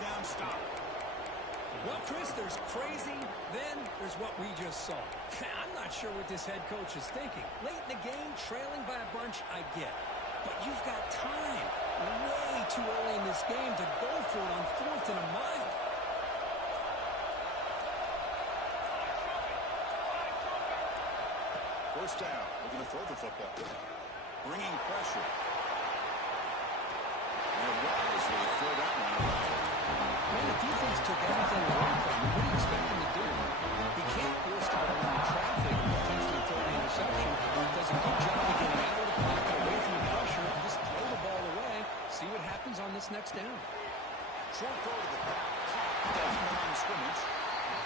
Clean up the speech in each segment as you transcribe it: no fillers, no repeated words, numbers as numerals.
down stop. Well, Chris, there's crazy, then there's what we just saw. I'm not sure what this head coach is thinking. Late in the game, trailing by a bunch, I get. But you've got time, way too early in this game to go for it on 4th and a mile. First down, looking to throw the football. Bringing pressure. And wisely throw that one away. Man, the defense took everything away from him. What do you expect him to do? He can't force to go into traffic and potentially throw the interception. Does a good job of getting out of the pocket, away from the pressure, and just throw the ball away. See what happens on this next down. Short throw to the back. Down the line of scrimmage.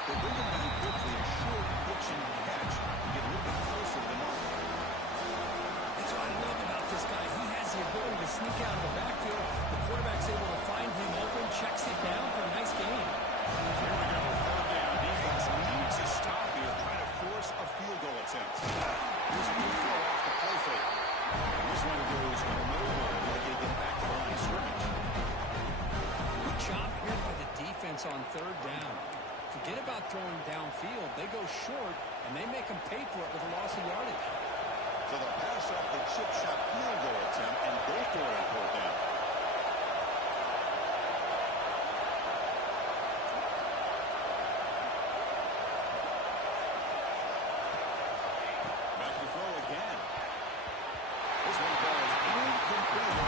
They bring him down quickly. A short pitch and catch to get a little bit closer to the mark. That's what I love about this guy. He has the ability to sneak out of the backfield. The quarterback's able to find him open, checks it down for a nice gain. Here we go. Third down. Defense needs to stop here, trying to force a field goal attempt. Here's a good throw off the play fake. And this one goes nowhere. Like they get back to the line of scrimmage. Good job here by the defense on 3rd down. Forget about throwing downfield. They go short, and they make them pay for it with a loss of yardage. So they'll pass up the chip shot field goal attempt and go for it on 4th down. Back to throw again. This one falls incomplete.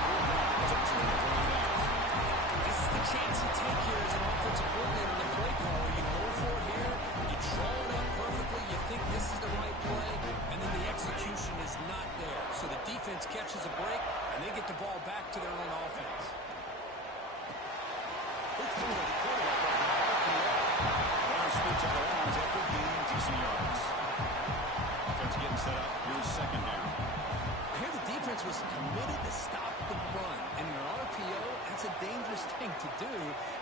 It's a 2-3 down. This is the chance you take here as an offensive coordinator and the play caller. You go for it here, you draw it up perfectly, you think this is the right play, and then the execution is not there. So the defense catches a break, and they get the ball back to their own offense. It's through the quarterback right now. Runner scoots out of bounds after gaining decent yards. Offense getting set up. Here's 2nd down. Here the defense was committed to stop the run. And in an RPO, that's a dangerous thing to do.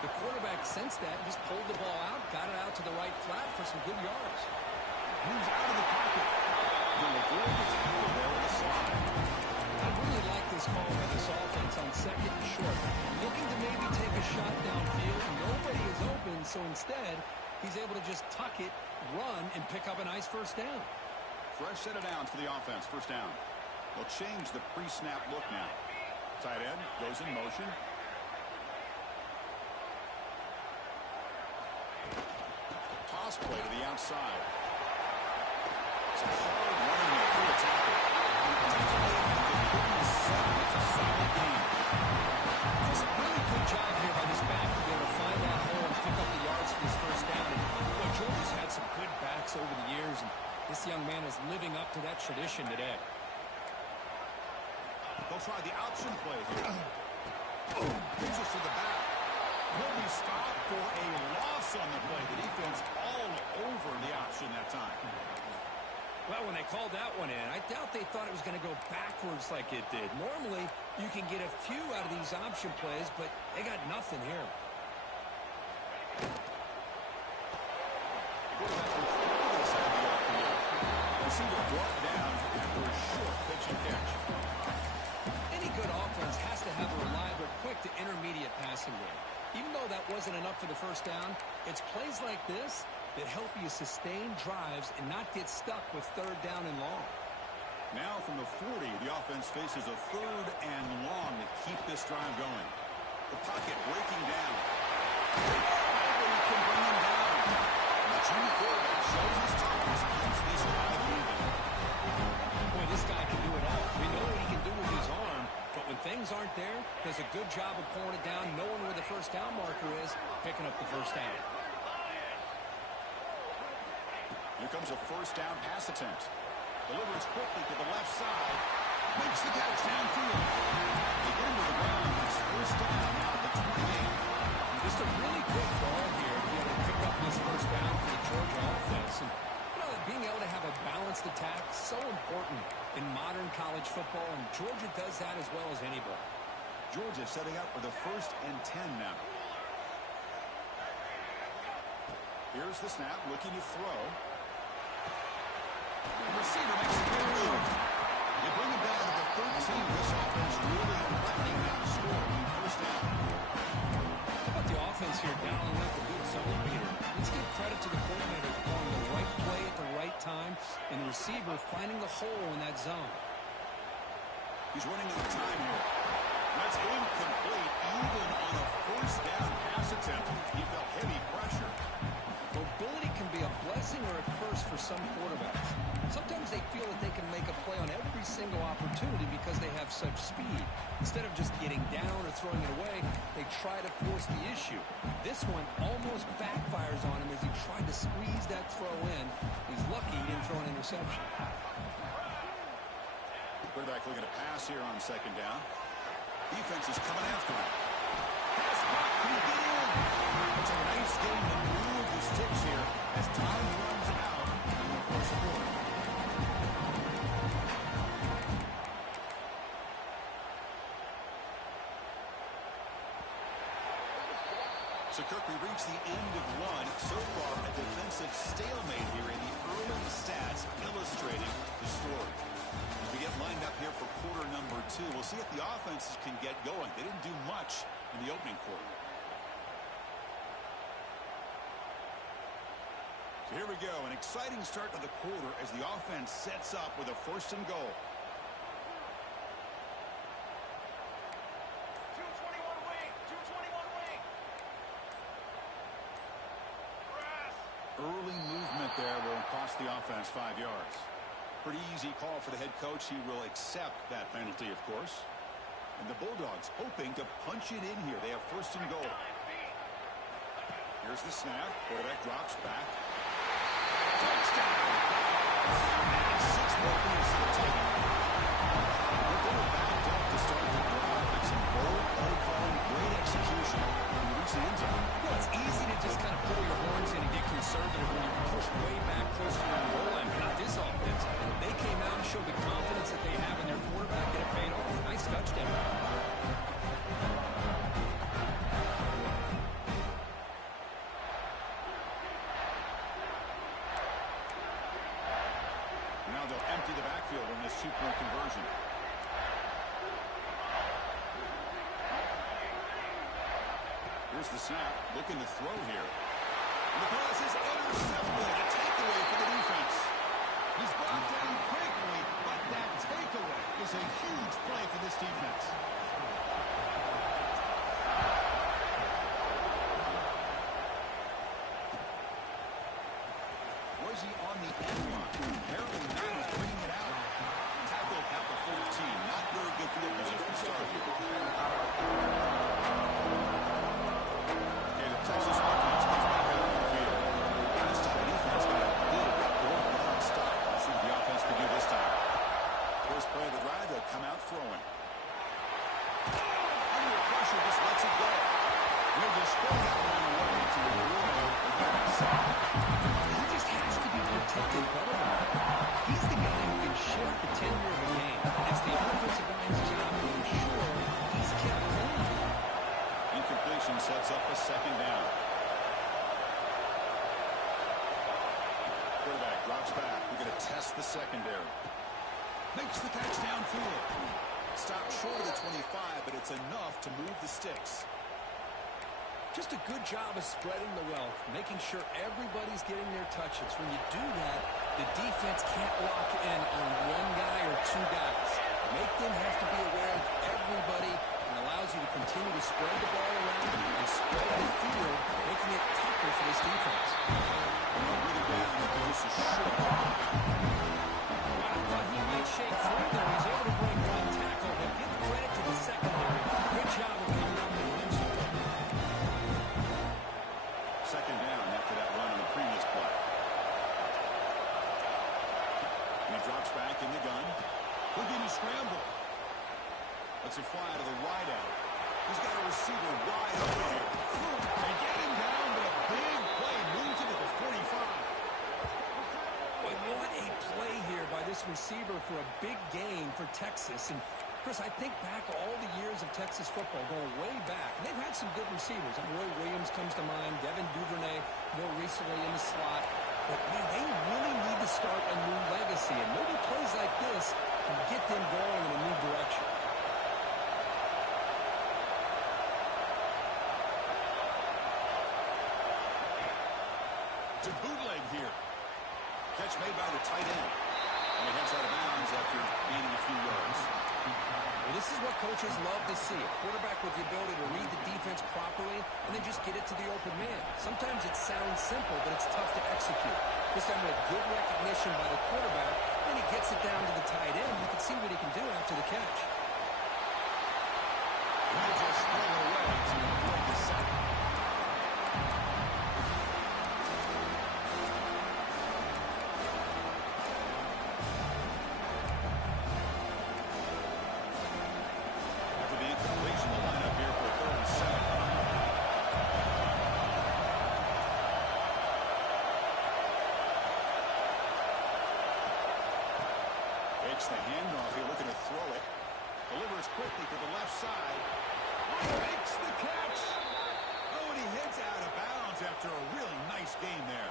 The quarterback sensed that and just pulled the ball out, got it out to the right flat for some good yards. Moves out of the pocket. He'll avoid the tackle there with a slide. I really like this call by this offense on 2nd and short. Looking to maybe take a shot downfield. Nobody is open, so instead, he's able to just tuck it, run, and pick up a nice 1st down. Fresh set of downs for the offense. 1st down. They'll change the pre-snap look now. Tight end goes in motion. Toss play to the outside. It's a hard running there for the tackle. It's a solid game. Just a really good job here by this back to be able to find that hole and pick up the yards for his 1st down. And boy, Georgia's had some good backs over the years, and this young man is living up to that tradition today. They'll try the option play here. Brings us to the back. He'll be stopped for a loss on the play. The defense all over the option that time. Well, when they called that one in, I doubt they thought it was going to go backwards like it did. Normally, you can get a few out of these option plays, but they got nothing here. Receiver brought down after a short pitch and catch. Any good offense has to have a reliable, quick to intermediate passing game. Even though that wasn't enough for the 1st down, it's plays like this that help you sustain drives and not get stuck with 3rd down and long. Now from the 40, the offense faces a 3rd and long to keep this drive going. The pocket breaking down. Nobody can bring him down. And the junior quarterback shows his toughness, keeps this drive moving. Boy, this guy can do it all. We know what he can do with his arm, but when things aren't there, does a good job of pulling it down, knowing where the 1st down marker is, picking up the 1st down. Here comes a 1st down pass attempt. Delivers quickly to the left side. Makes the catch downfield. They get him to the ground. It's 1st down now at the 28. Just a really good ball here to be able to pick up this 1st down for the Georgia offense. And, you know, being able to have a balanced attack is so important in modern college football, and Georgia does that as well as anybody. Georgia setting up for the 1st and 10 now. Here's the snap, looking to throw. The receiver makes the catch. They bring it down to the 13. This offense really threatening now to score on 1st down. How about the offense receiver finding the hole in that zone. He's running out of time here. That's incomplete. Even on a first down pass attempt, he felt heavy pressure. Mobility can be a blessing or a curse for some quarterbacks. Sometimes they feel that they can make a play on every single opportunity because they have such speed. Instead of just getting down or throwing it away, they try to force the issue. This one almost backfires on him as he tried to squeeze that throw in. He's lucky he didn't throw an interception. Quarterback looking to pass here on second down. Defense is coming after him. Pass block, can he get in? It's a nice game to move the sticks here as time runs out in the first quarter. So, Kirk, we reached the end of one. So far, a defensive stalemate here in the early stats illustrating the story. As we get lined up here for quarter number 2, we'll see if the offenses can get going. They didn't do much in the opening quarter. So here we go, an exciting start to the quarter as the offense sets up with a first and goal. Early movement there will cost the offense 5 yards. Pretty easy call for the head coach. He will accept that penalty, of course. And the Bulldogs hoping to punch it in here. They have first and goal. Here's the snap. Quarterback drops back. Touchdown! And 6 more minutes to the take. They were backed up to start the drive. With some bold play calling, great execution. And you reach the end zone. Well, it's easy to just kind of pull your horns in and get conservative when you push way back close to your goal line. But not this offense. They came out and showed the confidence that they have in their quarterback, and it paid off. Nice touchdown. Now they'll empty the backfield on this 2-point conversion. Here's the snap, looking to throw here. And the pass is intercepted. A takeaway for the defense. He's brought down quickly, but that takeaway is a huge play for this defense. Was he on the end line? Apparently not. He's bringing it out. Tackled at the 14. Not very good field position to start here. Texas offense comes back out on the field. This time the defense got a big four-down stop. Let's see what the offense can do this time. First play of the drive, they'll come out throwing. Under pressure, just lets it go. We'll just throw that one away to the He just has to be protected better than that. He's the guy who can shift the tenure of a game. It's the offensive line's job to ensure he's kept clean. Incompletion sets up a second down. Quarterback drops back. We're going to test the secondary. Makes the catch downfield. Stopped short of the 25, but it's enough to move the sticks. Just a good job of spreading the wealth, making sure everybody's getting their touches. When you do that, the defense can't lock in on one guy or two guys. Make them have to be aware of everybody, and allows you to continue to spread the ball around and spread the field, making it tougher for this defense. Really down after this is short. I thought he might shake through there. He's able to break one tackle, but give credit to the secondary. Good job of coming out with one support. Second down after that run on the previous play. And he drops back in the gun. Looking to scramble. Let's it fly to the wide out. He's got a receiver wide open here. They get him down, but a big play moves him to the 45. Boy, what a play here by this receiver for a big gain for Texas. And Chris, I think back all the years of Texas football, going way back. And they've had some good receivers. Roy Williams comes to mind, Devin Duvernay more recently in the slot. But, man, they really need to start a new legacy. And maybe plays like this can get them going in a new direction. To bootleg here. Catch made by the tight end. And he heads out of bounds after gaining a few yards. Well, this is what coaches love to see. A quarterback with the ability to read the defense properly and then just get it to the open man. Sometimes it sounds simple, but it's tough to execute. This time with good recognition by the quarterback, then he gets it down to the tight end. You can see what he can do after the catch. He'll just throw it away to avoid the sack. After the incompletion, the lineup here for 3rd and 7. Fakes the handoff here, looking to throw it. Delivers quickly to the left side. Makes the catch. Oh, and he heads out of bounds after a really nice game there.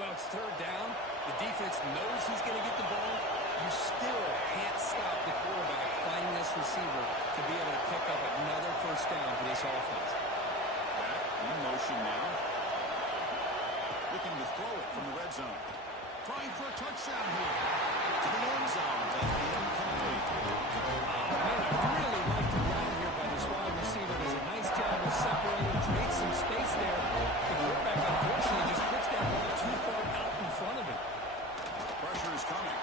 Well, it's 3rd down. The defense knows he's going to get the ball. You still can't stop the quarterback finding this receiver to be able to pick up another 1st down for this offense. Back in motion now. Looking to throw it from the red zone. Trying for a touchdown here. To the end zone. That's the incomplete. Man, I really like the route here by this wide receiver. Does a nice job of separating, creates some space there. The quarterback, unfortunately, just puts that ball too far out in front of him. Pressure is coming.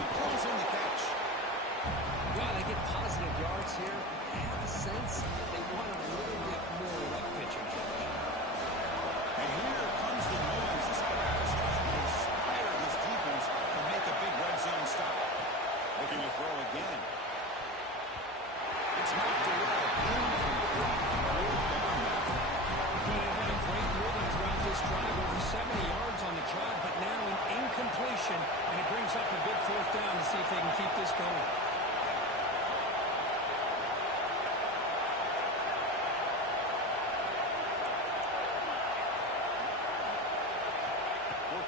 He pulls in the catch. Well, they get positive yards here. I have a sense they want a little bit more of that pitching catch. And here comes the noise. This crowd is trying to inspire this defense to make a big red zone stop. Looking to throw again. It's knocked away. They've had a great rhythm throughout this drive, over 70 yards on the drive, but now an incompletion, and it brings up a big 4th down to see if they can keep this going.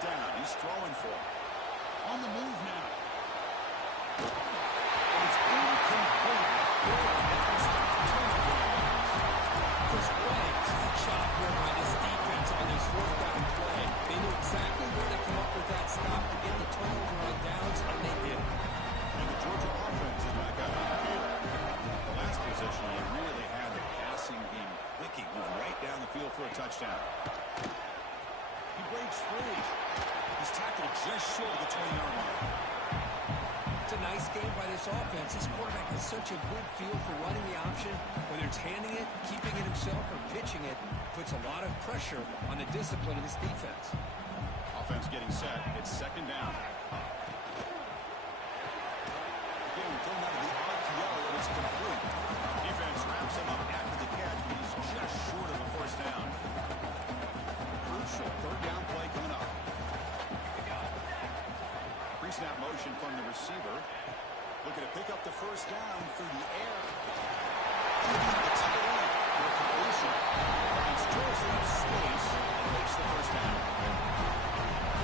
Down. He's throwing for it. On the move now. And it's incomplete. Chris, what a great shot here by this defense on this 4th down play. They knew exactly where to come up with that stop to get the turnover on downs, and they did it. And the Georgia offense is back out on the field. The last possession, they really had the passing game clicking, moving right down the field for a touchdown. He breaks free. He's tackled just short of the 20-yard line. It's a nice game by this offense. This quarterback has such a good feel for running the option. Whether it's handing it, keeping it himself, or pitching it, puts a lot of pressure on the discipline of this defense. Offense getting set. It's 2nd down. Again, thrown out of the RPO, and it's complete. Defense wraps him up after the catch, but he's just short of a 1st down. Crucial 3rd down play coming up. Pre-snap motion from the receiver. Looking to pick up the 1st down through the air. Giving the tight end for a completion. Finds Joseph space and makes the 1st down.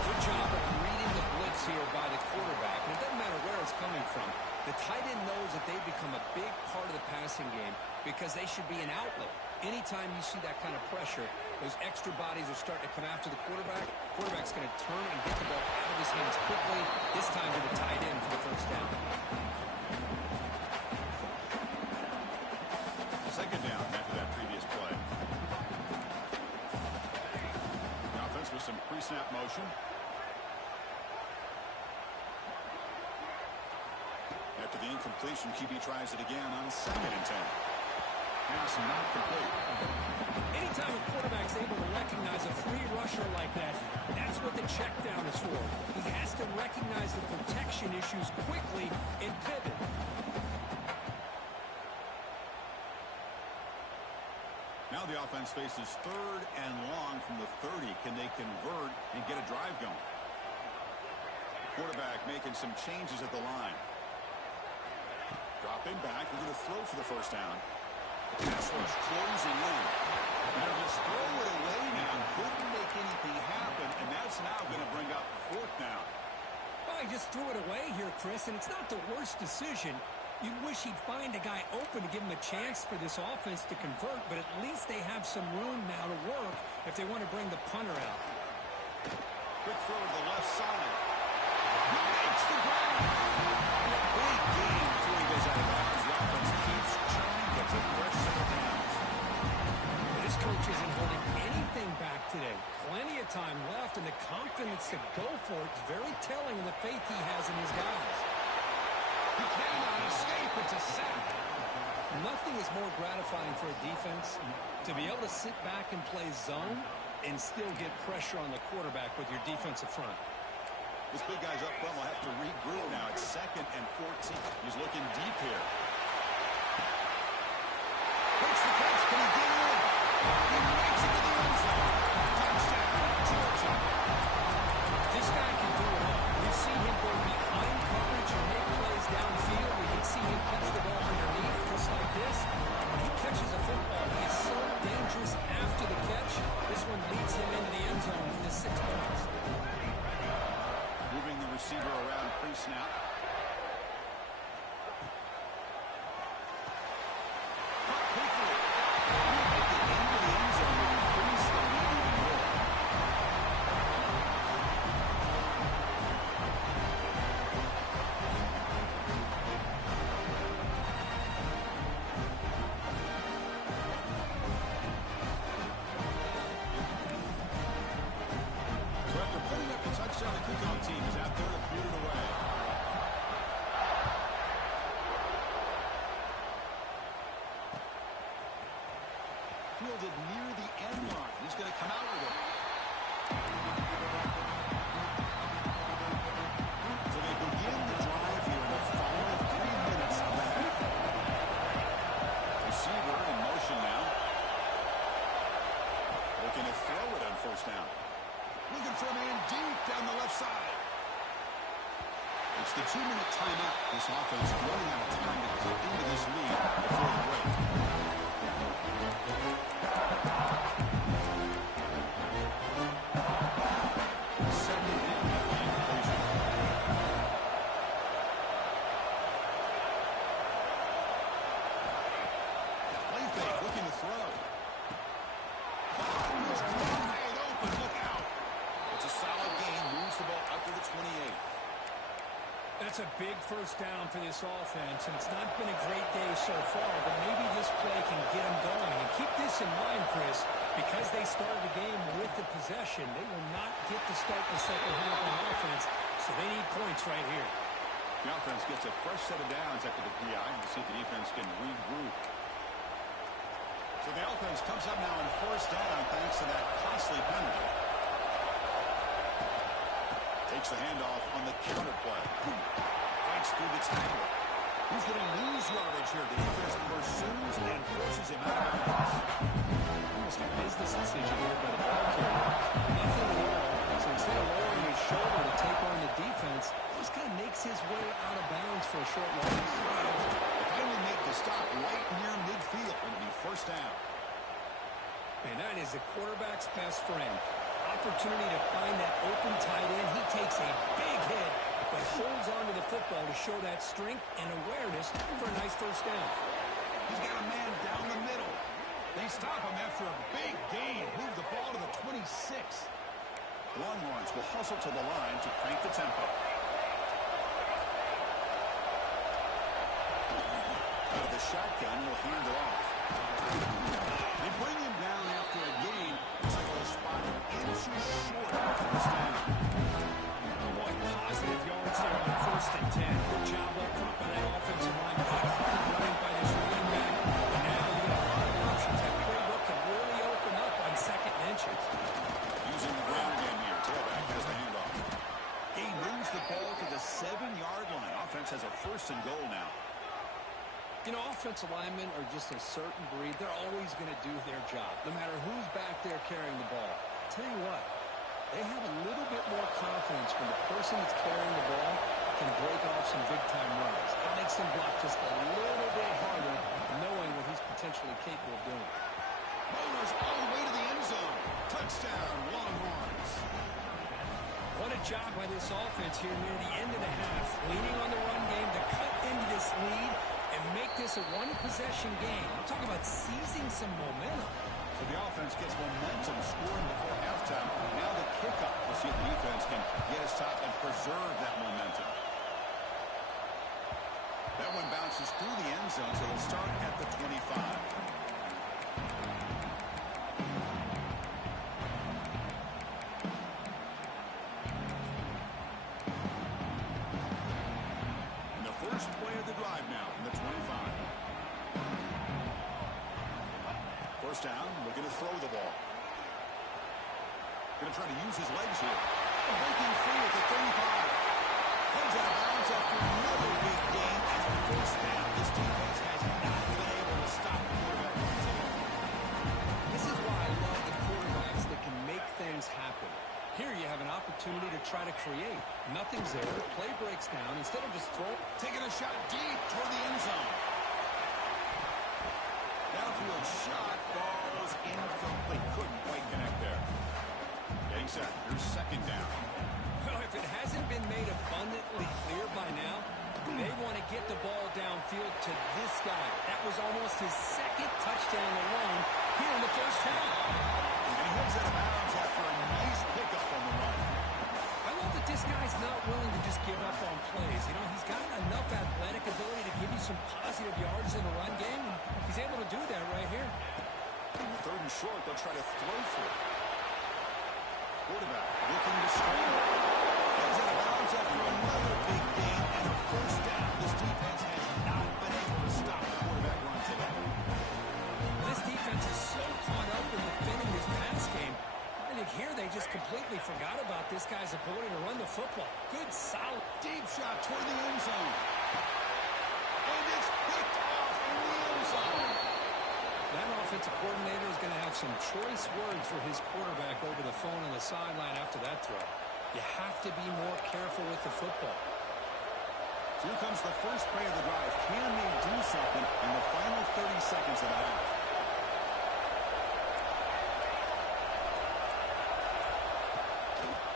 Good job of reading the blitz here by the quarterback. And it doesn't matter where it's coming from. The tight end knows that they've become a big part of the passing game because they should be an outlet. Anytime you see that kind of pressure, those extra bodies are starting to come after the quarterback. Quarterback's going to turn and get the ball out of his hands quickly, this time to the tight end for the 1st down. 2nd down after that previous play. The offense with some pre-snap motion. After the incompletion, QB tries it again on 2nd and 10. Pass not complete. Anytime a quarterback's able to recognize a free rusher like that, that's what the check down is for. He has to recognize the protection issues quickly and pivot. Now the offense faces 3rd and long from the 30. Can they convert and get a drive going? Quarterback making some changes at the line. Dropping back. We're going to throw for the 1st down. Pass rush closing in. They'll just throw it away now. Couldn't make anything happen, and that's now going to bring up 4th down. Well, he just threw it away here, Chris, and it's not the worst decision. You'd wish he'd find a guy open to give him a chance for this offense to convert, but at least they have some room now to work if they want to bring the punter out. Quick throw to the left side. Makes hits the ground. And a big gain before he goes out of bounds. The offense keeps trying, gets a fresh set of downs. This coach isn't holding anything back today. Plenty of time left, and the confidence to go for it is very telling of the faith he has in his guys. He cannot escape. It's a sack. Nothing is more gratifying for a defense to be able to sit back and play zone and still get pressure on the quarterback with your defensive front. This big guy's up front will have to regroup now. It's 2nd and 14. He's looking deep here. Makes the catch. Can he get in? He makes it to the end zone. Touchdown, Georgia. This guy can do it all. We've seen him go behind coverage and make plays downfield. We can see him catch the ball underneath just like this. When he catches a football, he is so dangerous after the catch. This one leads him into the end zone for the 6 points. Moving the receiver around pre-snap. Caught quickly. Make it into the end zone to increase the lead even more. So after putting up the touchdown, the kickoff team is out there to boot it away. Fielded near the end line. He's going to come out with it. So they begin the drive here in the final 3 minutes of the half. Receiver in motion now. Looking to throw it on 1st down. Looking for a man deep down the left side. It's the 2-minute timeout. This offense running out of time to cut into this lead before the break. Second down after the incompletion. Play fake, looking to throw. He's wide open. Look out. It's a solid gain. Moves the ball up to the 28. That's a big 1st down for this offense, and it's not been a great day so far, but maybe this play can get them going. And keep this in mind, Chris, because they started the game with the possession, they will not get to start the second half on offense, so they need points right here. The offense gets a fresh set of downs after the PI, and see if the defense can regroup. So the offense comes up now on 1st down thanks to that costly penalty. Takes the handoff on the counter play. Fights through the tackle. He's going to lose yardage here. The defense pursues and forces him out of bounds. Almost a business decision here by the ball carrier. Nothing at all. So instead of lowering his shoulder to take on the defense, he just kind of makes his way out of bounds for a short loss. If they only make the stop right near midfield, it'll be 1st down. And that is the quarterback's best friend. Opportunity to find that open tight end. He takes a big hit, but holds on to the football to show that strength and awareness for a nice 1st down. He's got a man down the middle. They stop him after a big gain. Move the ball to the 26. Longhorns will hustle to the line to crank the tempo. Out of the shotgun, he'll hand it off. They bring him down after a gain. Looks like they'll spot him inches short of 1st down. Boy, positive yards there on 1st and 10. Good job up front by that offensive line. Good hard running by this running back. And now you got a lot of options. That playbook can really open up on 2nd and inches. Using the ground game here. Tailback has the handoff. He moves the ball to the 7-yard line. Offense has a 1st and goal now. You know, offensive linemen are just a certain breed. They're always going to do their job, no matter who's back there carrying the ball. I'll tell you what, they have a little bit more confidence when the person that's carrying the ball can break off some big-time runs. It makes them block just a little bit harder, knowing what he's potentially capable of doing. Motors all the way to the end zone. Touchdown, Longhorns. What a job by this offense here near the end of the half, leaning on the run game to cut into this lead and make this a one-possession game. I'm talking about seizing some momentum. So the offense gets momentum scoring before halftime. Now the kickoff. We'll see if the defense can get his top and preserve that momentum. That one bounces through the end zone, so they'll start at the 25. And the first play of the drive now from the 25. First down, looking to throw the ball. Going to try to use his legs here. Breaking free at the 35. Comes out of bounds after another big gain and a first down. This defense has not been able to stop the quarterback run today. This is why I love the quarterbacks that can make things happen. Here you have an opportunity to try to create. Nothing's there. Play breaks down. Instead of just throwing. Taking a shot deep toward the end zone. Downfield shot falls incomplete. Couldn't quite connect there. Getting set. Here's second down. Well, if it hasn't been made abundantly clear by now, they want to get the ball downfield to this guy. That was almost his second touchdown alone here in the first half. And he heads out of bounds after a nice pickup on the run. I love that this guy's not willing to just give up on plays. You know, he's got enough athletic ability to give you some positive yards in the run game, and he's able to do that right here. And the third and short, they'll try to throw for it. Quarterback looking to scramble. Heads out of bounds after another big gain and a first down. This defense has not been able to stop the quarterback run today. This defense is so caught up in defending this pass game. I think here they just completely forgot about this guy's ability to run the football. Good, solid. Deep shot toward the end zone. And it's picked off in the end zone. That offensive coordinator is going to have some choice words for his quarterback over the phone on the sideline after that throw. You have to be more careful with the football. So here comes the first play of the drive. Can they do something in the final 30 seconds of the half?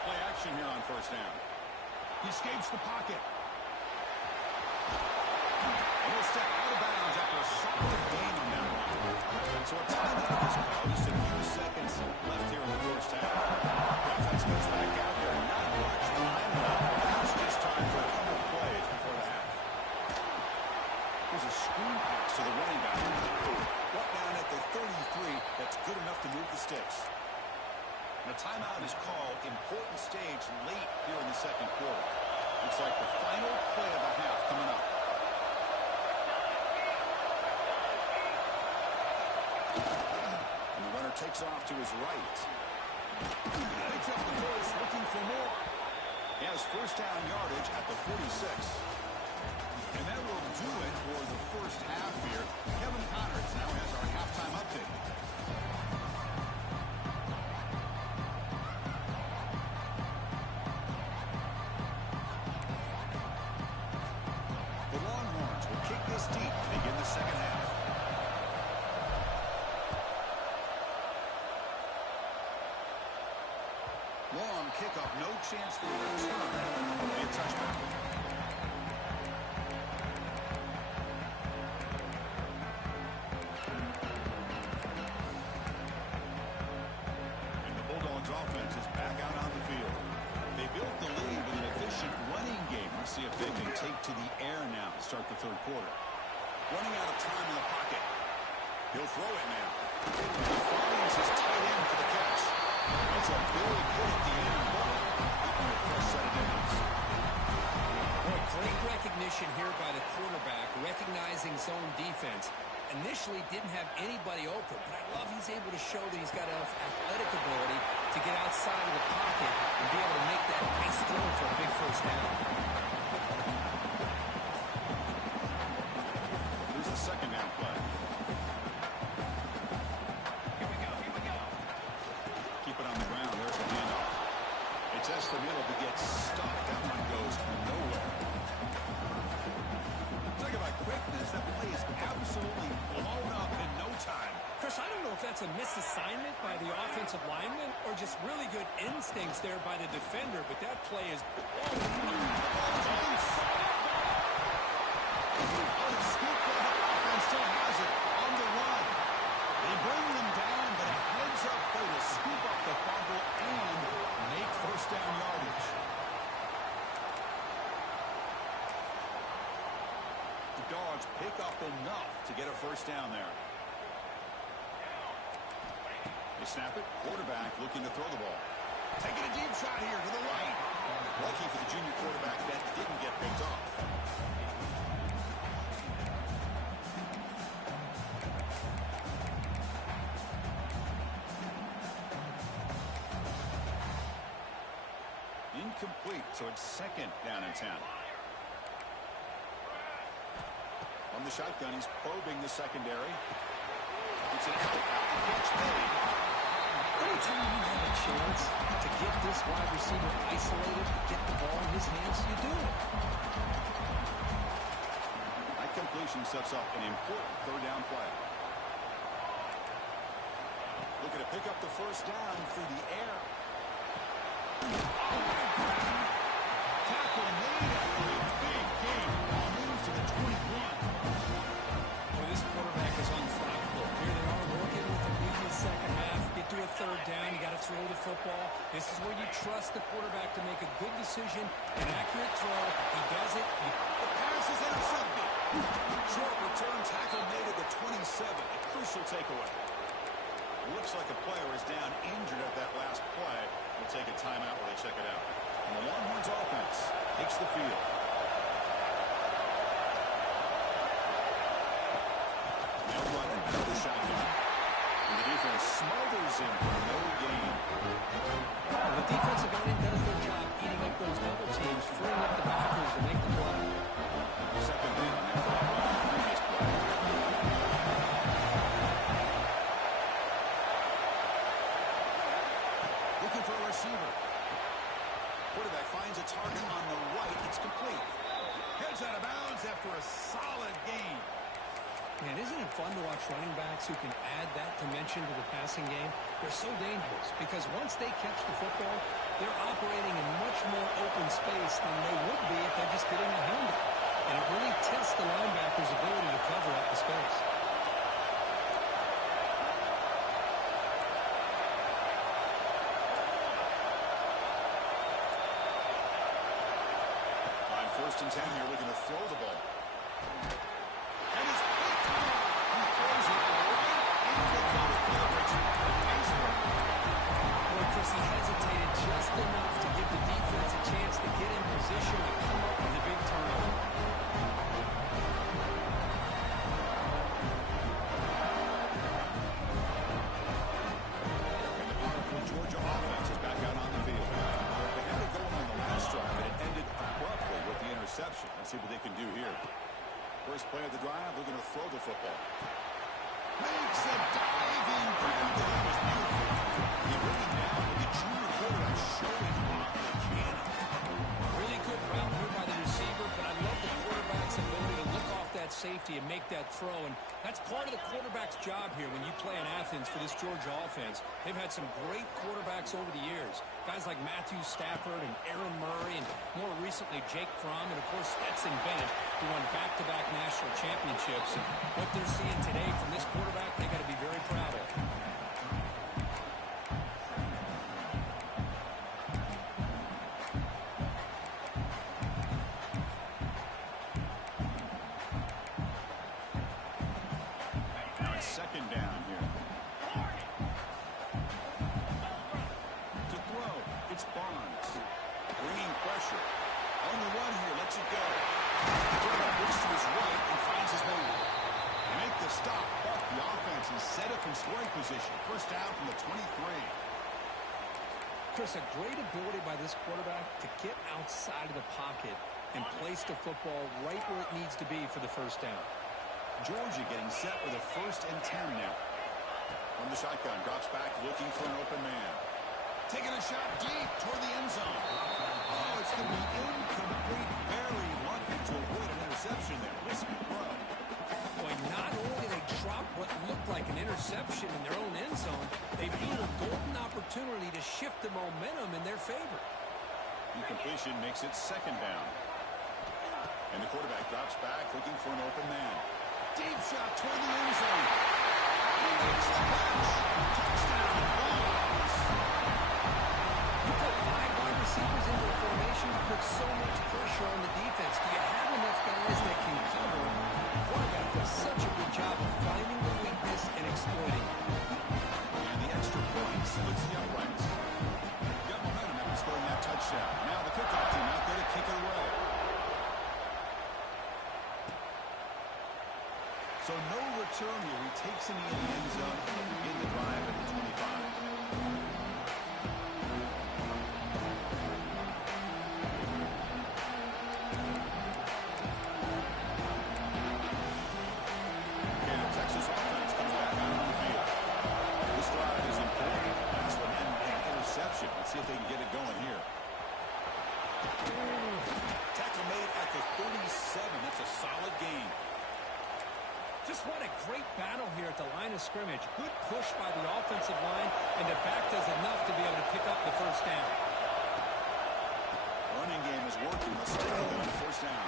Play action here on first down. He escapes the pocket. And he'll step out of bounds after a solid gain on that one. So a timeout is called. Just a few seconds left here in the first half. The offense goes back out there. Not much time left. Now it's just time for a couple of plays before the half. There's a screen pass to the running back. Brought down at the 33. That's good enough to move the sticks. And a timeout is called. Important stage late here in the second quarter. Looks like the final play of the half coming up. And the runner takes off to his right. Picks up the first, looking for more. He has first down yardage at the 46. And that will do it for the first half here. Kevin Connors now has our halftime update. The Longhorns will kick this deep to begin the second half. Long kickoff, no chance for a return. It'll be a touchback. And the Bulldogs offense is back out on the field. They built the lead with an efficient running game. Let's see if they can take to the air now to start the third quarter. Running out of time in the pocket. He'll throw it now. He finds his tight end for the catch. It's a big hit at the end. Making a fresh set of downs. Well, great recognition here by the quarterback, recognizing zone defense. Initially didn't have anybody open, but I love he's able to show that he's got enough athletic ability to get outside of the pocket and be able to make that nice throw for a big first down. Here's the second down play. Keep it on the ground. There's the handoff. They test the middle to get stuck. That one goes nowhere. Talk about quickness. That play is absolutely blown up in no time. Chris, I don't know if that's a misassignment by the offensive lineman or just really good instincts there by the defender, but that play is... Still has it on the run. They bring them down, but a heads-up play to scoop up the fumble and make first down yardage. enough to get a first down there. They snap it. Quarterback looking to throw the ball. Taking a deep shot here to the right. Lucky for the junior quarterback that didn't get picked off. Incomplete, so it's second down and 10. On the shotgun, he's probing the secondary. It's an out the catch made. Anytime you have a chance to get this wide receiver isolated, to get the ball in his hands, you do it. That completion sets up an important third down play. Looking to pick up the first down through the air. Tackle made after a big gain. Ball moves to the 21. Well, this quarterback is unflappable. Here they are working with the lead in the second half. Get to a third down. You got to throw the football. This is where you trust the quarterback to make a good decision, an accurate throw. He does it. The pass is intercepted. Short return tackle made at the 27. A crucial takeaway. Looks like a player is down injured at that last play. We'll take a timeout while they check it out. And the Longhorns offense takes the field. Now running out of the shotgun. And the defense smothers him for no gain. Well, the defensive line does their job eating up those double teams, freeing up the backers to make the play. Second down after that run on the previous play. Looking for a receiver. Quarterback finds a target on the right. It's complete. Heads out of bounds after a solid gain. Man, isn't it fun to watch running backs who can add that dimension to the passing game? They're so dangerous because once they catch the football, they're operating in much more open space than they would be if they're just getting a handoff. And it really tests the linebacker's ability to cover up the space. On 1st and 10 here, looking to throw the ball. And he's picked off. He throws it right into the coverage. Well, Chris, he hesitated just enough to give the defense a chance to get in position to come up with a big turnover. And the powerful Georgia offense is back out on the field. They had it going on the last drive, but it ended abruptly with the interception. Let's see what they can do here. First play of the drive, looking to throw the football. Makes a diving grab. That was beautiful. He really now with the junior quarterback showing off the cannon. Really good route here by the receiver, but I love the quarterback's ability to look off that safety and make that throw. And that's part of the quarterback's job here when you play in Athens for this Georgia offense. They've had some great quarterbacks over the years. Guys like Matthew Stafford and Aaron Murray and more recently Jake Fromm and, of course, Stetson Bennett, who won back-to-back national championships. And what they're seeing today from this quarterback, they got to be very proud of. Now it's second down here. To throw, it's Barnes. Bringing pressure. On the run here, lets it go. Quarterback looks to his right and finds his man. They make the stop, but the offense is set up in scoring position. First down from the 23. Chris, a great ability by this quarterback to get outside of the pocket and place the football right where it needs to be for the first down. Georgia getting set with a 1st and 10 now. From the shotgun, drops back, looking for an open man. Taking a shot deep toward the end zone. Oh, it's going to be incomplete. Very lucky to avoid an interception there. Risky throw. Boy, not only did they drop what looked like an interception in their own end zone, they blew a golden opportunity to shift the momentum in their favor. Incompletion makes it second down. And the quarterback drops back, looking for an open man. Deep shot toward the end zone. He makes the catch. Touchdown, Myles. You put 5 wide receivers into a formation, you put so much pressure on the defense. Do you have enough guys that can cover? Quarterback does such a good job of finding the weakness and exploiting it. And the extra point splits the uprights. Got momentum after scoring that touchdown. Now the kickoff team out there to kick it away. So no return here. He takes it in the end zone in the drive at the 25. Let's see if they can get it going here. Tackle made at the 37. That's a solid gain. Just what a great battle here at the line of scrimmage. Good push by the offensive line, and the back does enough to be able to pick up the first down. Running game is working. Let's take a look at first down.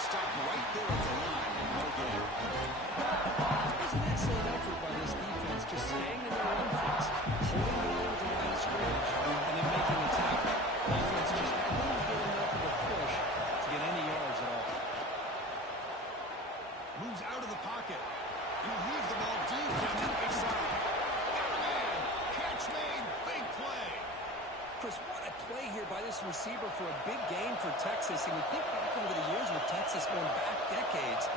Stop right there at the line. No gain. There's an excellent effort by this defense, just staying in their own fence, holding the line at the line of scrimmage, and then making a tackle. Offense just couldn't get enough of a push to get any yards at all. Moves out of the pocket. He leaves the ball deep down the right side. Got a man. Catch made. Big play. Chris, what a play here by this receiver for a big gain for Texas. And we think back over the years with Texas going back decades. I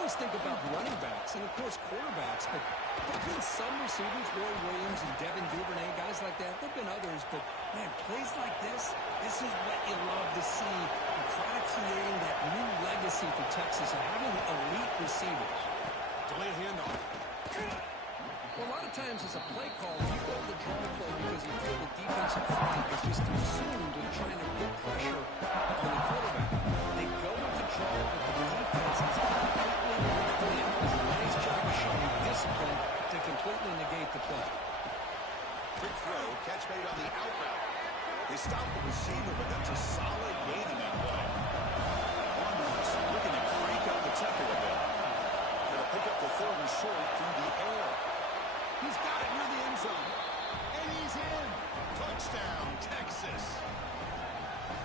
always think about running backs and, of course, quarterbacks. But there have been some receivers, Roy Williams and Devin Duvernay, guys like that. There have been others. But, man, plays like this is what you love to see. And kind of creating that new legacy for Texas and having elite receivers. Delayed handoff. Well, a lot of times as a play call, you go to the draw play because you feel the defensive front is just consumed with trying to put pressure on the quarterback. They go with the draw, but the defense is completely locked in. It's a nice job of showing discipline to completely negate the play. Quick throw, catch made on the out route. They stop the receiver, but that's a solid gain in that play. Myles looking to crank up the tempo a bit. Going to pick up the third and short through the air. He's got it near the end zone. And he's in. Touchdown, Texas.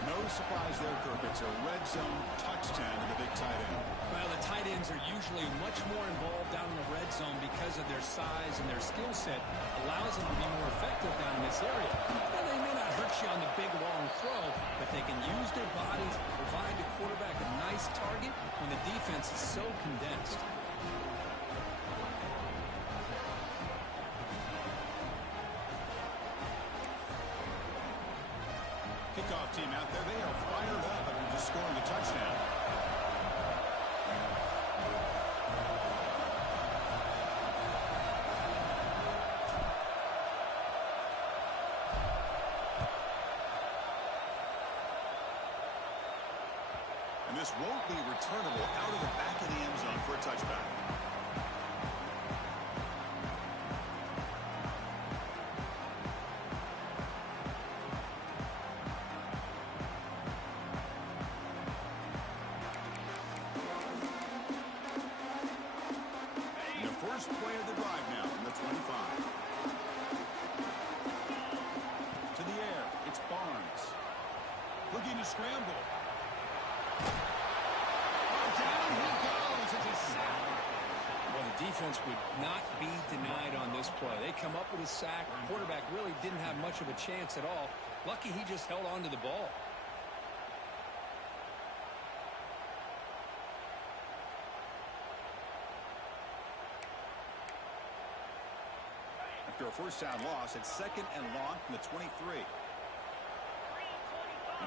No surprise there, Kirk. It's a red zone touchdown to the big tight end. Well, the tight ends are usually much more involved down in the red zone because of their size and their skill set. Allows them to be more effective down in this area. Now, they may not hurt you on the big, long throw, but they can use their bodies, provide the quarterback a nice target when the defense is so condensed. Kickoff team out there. They are fired up after just scoring a touchdown. And this won't be returnable out of the back of the end zone for a touchback. First play of the drive now from the 25. To the air, it's Barnes. Looking to scramble. Down he goes. It's a sack. Well, the defense would not be denied on this play. They come up with a sack. The quarterback really didn't have much of a chance at all. Lucky he just held on to the ball. After a first down loss, it's second and long from the 23.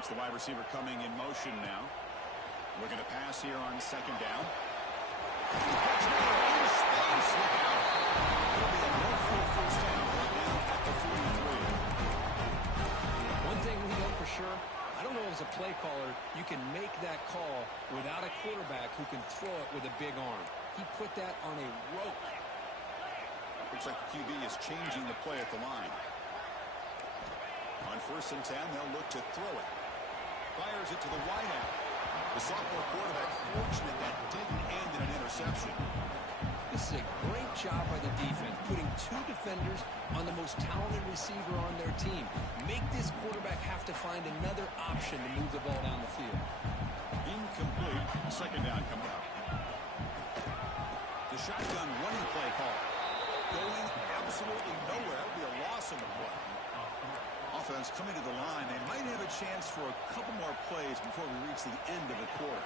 It's the wide receiver coming in motion now. Looking to pass here on second down. In space. Look out. It'll be a no-full first down right now at the 43. One thing we know for sure, I don't know as a play caller, you can make that call without a quarterback who can throw it with a big arm. He put that on a rope. Looks like the QB is changing the play at the line. On first and 10, they'll look to throw it. Fires it to the wide out. The sophomore quarterback fortunate that didn't end in an interception. This is a great job by the defense, putting two defenders on the most talented receiver on their team. Make this quarterback have to find another option to move the ball down the field. Incomplete. Second down comes out. shotgun running play call. Going absolutely nowhere. That would be a loss on the play. Offense coming to the line. They might have a chance for a couple more plays before we reach the end of the quarter.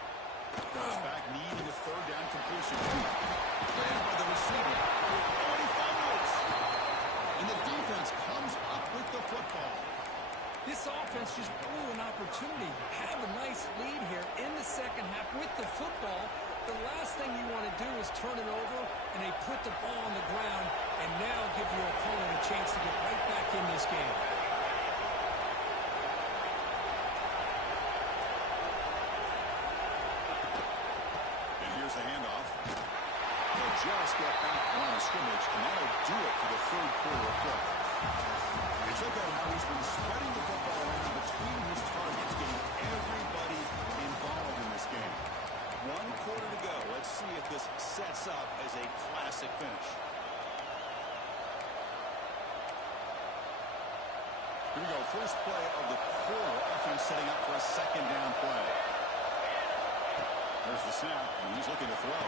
Goes back, needing a third down completion. Ran by the receiver. Oh, and he fumbles. And the defense comes up with the football. This offense just blew an opportunity. Have a nice lead here in the second half with the football. The last thing you want to do is turn it over, and they put the ball on the ground and now give your opponent a chance to get right back in this game. And here's the handoff. They'll just get back on scrimmage, and that'll do it for the third quarter of play. And check out how he's been spreading the football around between his targets, getting everybody involved in this game. 1 quarter to go. Let's see if this sets up as a classic finish. Here we go. First play of the quarter. Offense setting up for a second down play. There's the snap. He's looking to throw.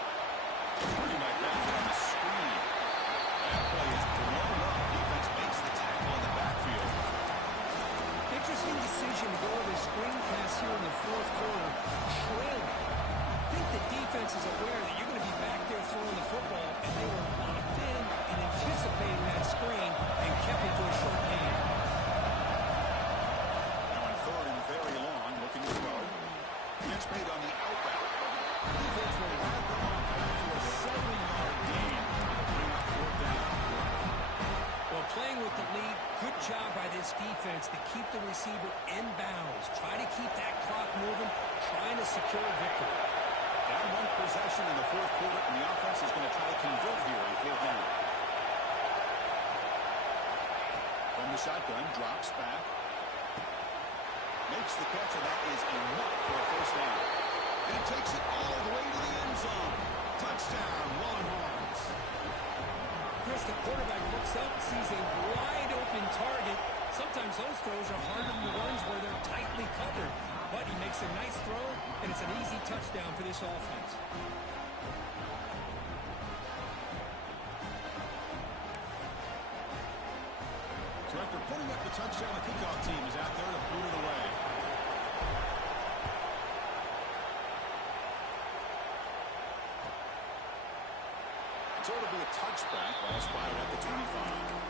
Running back down on the screen. That play is blown up. Defense makes the tackle in the backfield. Interesting decision to go with a screen pass here in the fourth quarter. Trailing. I think the defense is aware that you're going to be back there throwing the football, and they were locked in and anticipating that screen and kept it to a short game. Now on third and very long, looking to throw. Catch made on the out route. Defense will wrap them up for a 7-yard gain. Bring up fourth down. Well, playing with the lead, good job by this defense to keep the receiver in bounds. Try to keep that clock moving, trying to secure a victory. Down 1 possession in the fourth quarter, and the offense is going to try to convert here on fourth down. From the shotgun, drops back. Makes the catch, and that is enough for a first down. And takes it all the way to the end zone. Touchdown, Longhorns. Chris, the quarterback looks up, sees a wide-open target. Sometimes those throws are harder than the ones where they're tightly covered. But he makes a nice throw, and it's an easy touchdown for this offense. So after putting up the touchdown, the kickoff team is out there to boot it away. So it'll be a touchback. Ball spotted at the 25.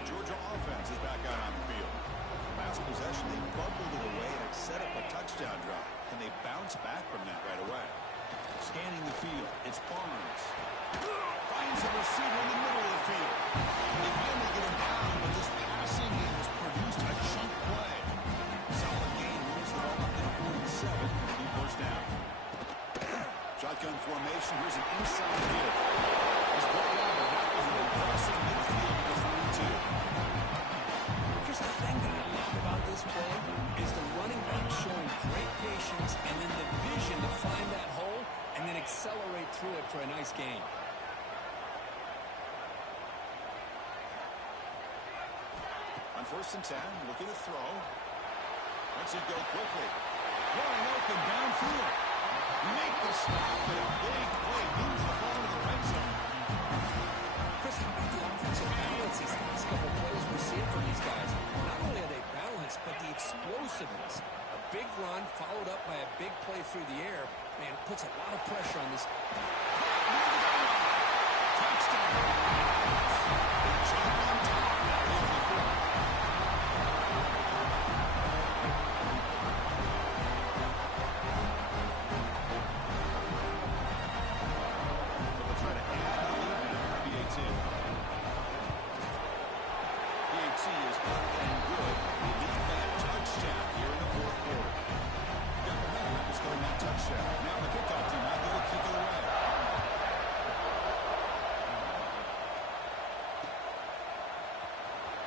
Georgia offense is back out on the field. Last possession, they bubbled it away and set up a touchdown drive. Can they bounce back from that right away? Scanning the field, it's Barnes. Finds a receiver in the middle of the field. They finally get him down, but this passing game has produced a cheap play. Solid gain, moves the ball up to 47. He first down. Shotgun formation, here's an inside give. He's brought over right before crossing midfield to 42. Just the thing that I love about this play is the running back showing great patience and then the vision to find that hole and then accelerate through it for a nice gain. On 1st and 10, looking to throw. Lets it go quickly. Wide open downfield. Make the stop with a big play. Moves the ball to the red zone. Chris, how about the offensive balance these last couple plays we're seeing from these guys? Not only are they balanced, but the explosiveness. A big run followed up by a big play through the air. Man, puts a lot of pressure on this. Touchdown. Jump on top.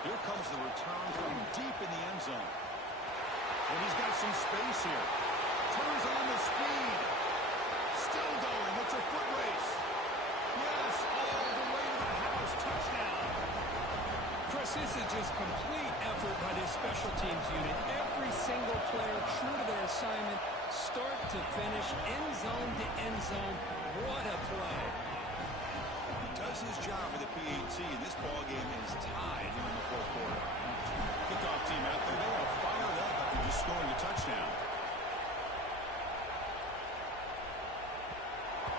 Here comes the return from deep in the end zone. And he's got some space here. Turns on the speed. This is just complete effort by this special teams unit. Every single player true to their assignment, start to finish, end zone to end zone. What a play. He does his job with the PAT, and this ball game is tied here in the fourth quarter. Kickoff team out there. They are fired up after just scoring a touchdown.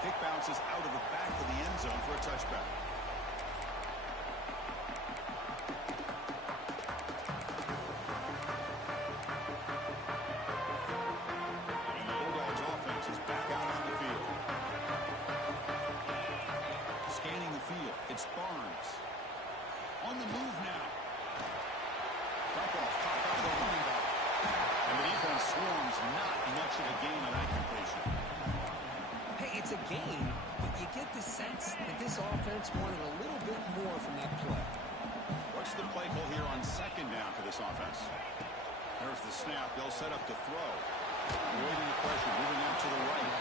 Kick bounces out of the back of the end zone for a touchback. And the Bulldogs offense is back out on the field. Scanning the field. It's Barnes. On the move now. Drop off. Caught by the running back. And the defense swarms. Not much of a gain on that completion. Hey, it's a game, but you get the sense that this offense wanted a little bit more from that play. What's the play call here on second down for this offense? There's the snap. They'll set up to throw. Avoiding the pressure. Moving out to the right.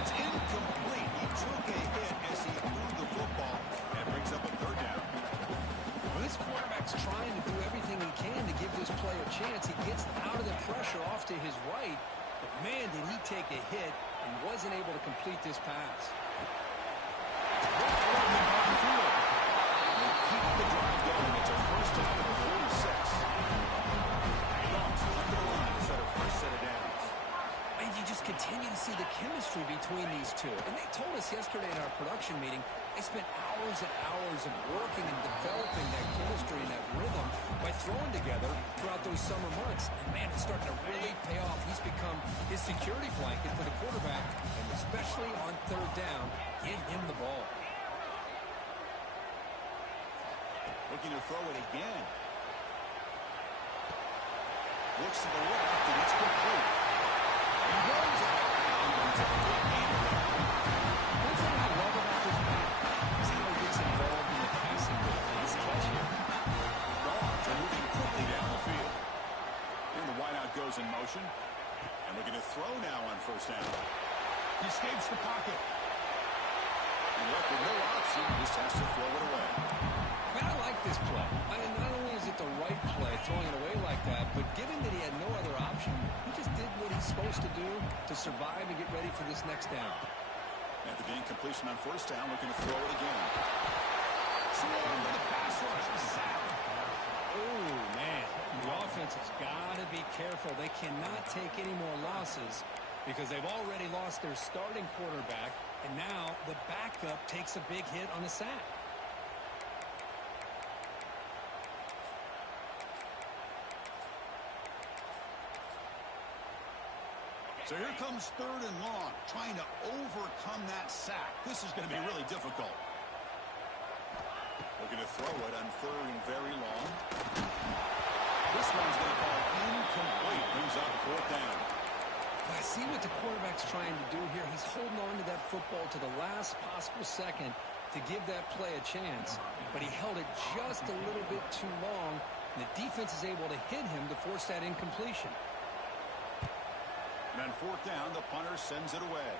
It's incomplete. He took a hit as he threw the football. That brings up a third down. Well, this quarterback's trying to do everything he can to give this play a chance. He gets out of the pressure off to his right. But, man, did he take a hit and wasn't able to complete this pass. They keep the drive going. It's a first down at the 46. Dogs look to the line to set a first set of downs. And you just continue to see the chemistry between these two. And they told us yesterday in our production meeting, they spent hours and hours of working and developing that chemistry and that rhythm by throwing together throughout those summer months. And, man, it's starting to really pay off. He's become his security blanket for the quarterback, and especially on third down, get him the ball. Looking to throw it again. Looks to the left, and it's complete. He runs out of bounds. It's a good gain of ground. One thing I love about this man is how he gets involved in the passing game. Nice catch here. Dogs are moving quickly down the field. And the wideout goes in motion. And looking to throw now on first down. He escapes the pocket. And left with no option, just has to throw it away. Man, I like this play. I mean, not only is it the right play, throwing it away like that, but given that he had no other option, he just did what he's supposed to do to survive and get ready for this next down. After the incompletion on first down, looking to throw it again. Swarmed by the pass rush. Sacked. Oh, man. The offense has got to be careful. They cannot take any more losses because they've already lost their starting quarterback, and now the backup takes a big hit on the sack. So here comes third and long, trying to overcome that sack. This is going to be really difficult. Looking to throw it on third and very long. This one's going to fall incomplete. Brings up fourth down. I see what the quarterback's trying to do here. He's holding on to that football to the last possible second to give that play a chance. But he held it just a little bit too long, and the defense is able to hit him to force that incompletion. And on fourth down, the punter sends it away.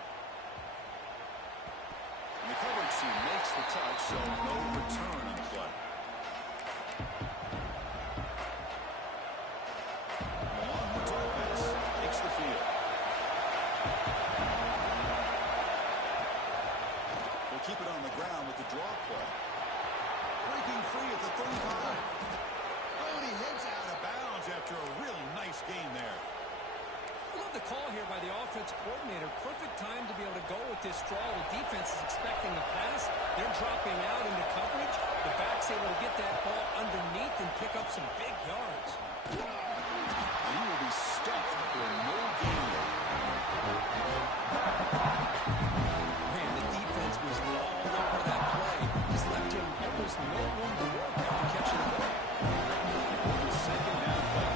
And the coverage team makes the touch, so no return on the play. And the Longhorns offense takes the field. They'll keep it on the ground with the draw play. Breaking free at the 35. Oh, and he heads out of bounds after a really nice game there. I love the call here by the offense coordinator. Perfect time to be able to go with this draw. The defense is expecting the pass. They're dropping out into coverage. The back's able to get that ball underneath and pick up some big yards. He will be stuffed for no gain. Man, the defense was all over that play. Just left him almost no room to work after catching the ball. Second down play.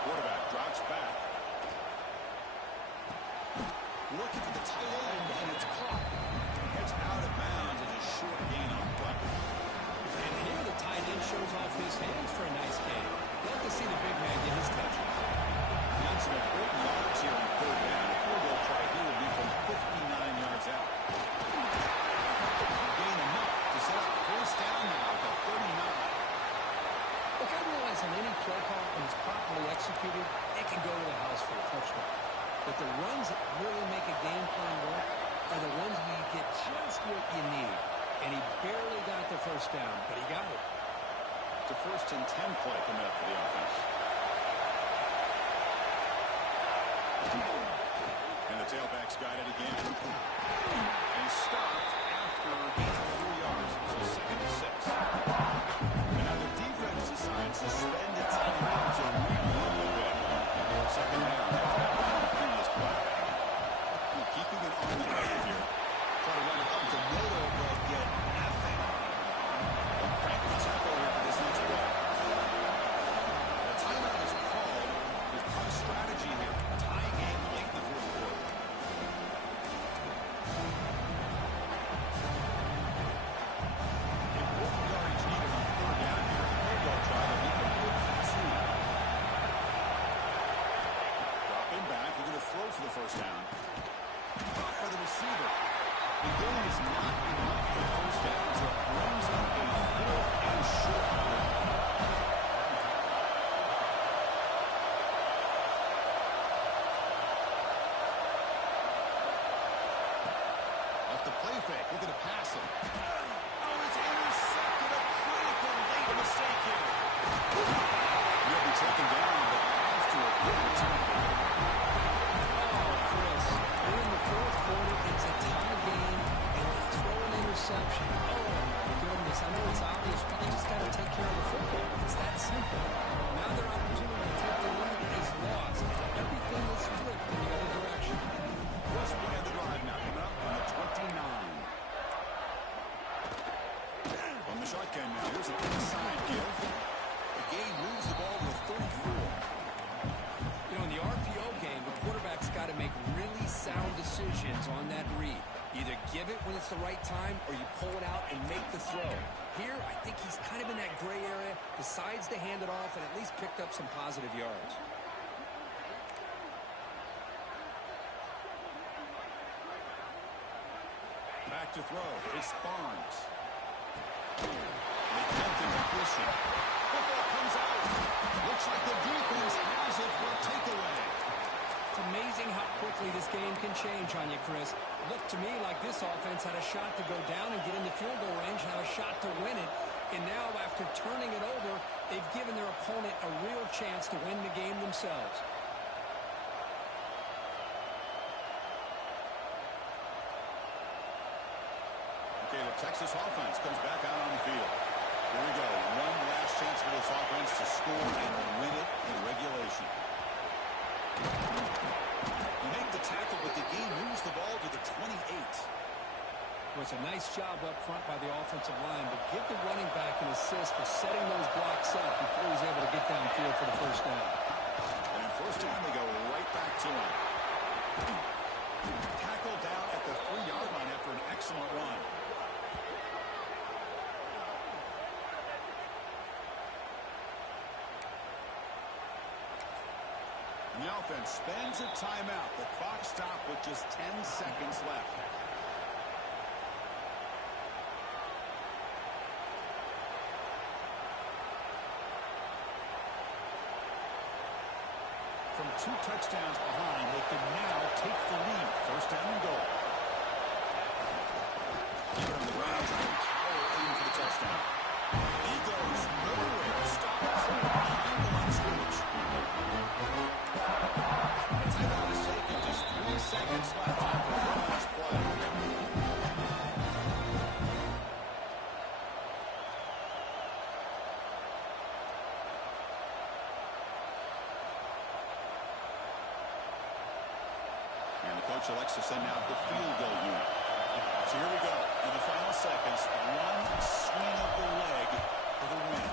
Quarterback drops back. Looking for the tight end, and it's caught. Heads out of bounds as a short gain on play. And here the tight end shows off his hands for a nice game. Love to see the big man get his touches. Now some important yards here on third on any play call, when it's properly executed, it can go to the house for a touchdown. But the runs that really make a game plan work are the ones where you get just what you need. And he barely got the first down, but he got it. It's a 1st and 10 play coming up for the offense. And the tailback's got it again. And stopped after gain of 3 yards. So 2nd and 6. And now the defense decides to suspend its timeout to regroup a bit. 2nd down after that previous play. Keeping it on the way here. Try to run it up the middle, but get nothing. Crank the tackle here for this next play. The timeout is called. There's part of strategy here. Tie game late in the 4th quarter. Important yardage needed on 3rd down here. Field goal try to make it 52. Dropping back. We're going to throw for the 1st down. Caught by the receiver. The goal is not enough for 1st down, so it brings up a 4th and short. Off the play fake, look at the pass it. Oh, it's intercepted. A critical late mistake here. He'll be taken down, but after a good return. We're in the 4th quarter. It's a tie game, and they throw an interception. Oh, my goodness. I know it's obvious, but they just got to take care of the football. It's that simple. Now their opportunity to take the lead is lost. Everything is flipped in the other direction. First play of the drive now coming up on the 29. On the shotgun now. Here's an inside give. The game moves the ball to the 34. You know, in the RPO game, the quarterback's got to make really sound decisions on that read. Either give it when it's the right time or you pull it out and make the throw. Here, I think he's kind of in that gray area, decides to hand it off and at least picked up some positive yards. Back to throw. It's Barnes. They count the completion. Football comes out. Looks like the defense has it for a takeaway. It's amazing how quickly this game can change on you, Chris. Looked to me like this offense had a shot to go down and get into field goal range, had a shot to win it. And now, after turning it over, they've given their opponent a real chance to win the game themselves. Okay, the Texas offense comes back out on the field. Here we go. One last chance for this offense to score and win it in regulation. You make the tackle, but the game moves the ball to the 28. Well, it's a nice job up front by the offensive line, but give the running back an assist for setting those blocks up before he's able to get downfield for the 1st down. And 1st down, they go right back to him. Tackle down at the 3-yard line after an excellent run. And the offense spends a timeout. The clock stopped with just 10 seconds left. From 2 touchdowns behind, they can now take the lead. 1st down and goal. Here on the ground, trying to power in for the touchdown. He goes nowhere. Stopped behind the line of scrimmage. The timeout is taken. Just 3 seconds left after the last play. And the coach elects to send out the field goal unit. So here we go. In the final seconds, one swing of the leg for the win.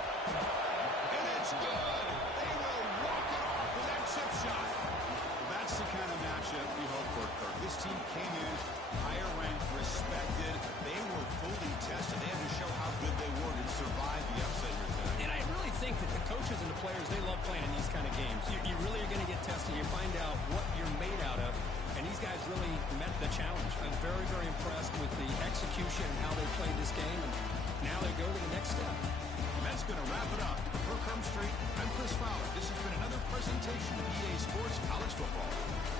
And it's good. They will walk it off with that chip shot. That's the kind of matchup we hope for, Kirk. This team came in higher ranked, respected. They were fully tested. They had to show how good they were to survive the upset here today. And I really think that the coaches and the players, they love playing in these kind of games. You really are going to get tested. You find out what you're made out of. And these guys really met the challenge. I'm very, very impressed with the execution and how they played this game. And now they go to the next step. And that's going to wrap it up. Kirk Herbstreit History. I'm Chris Fowler. This has been another presentation of EA Sports College Football.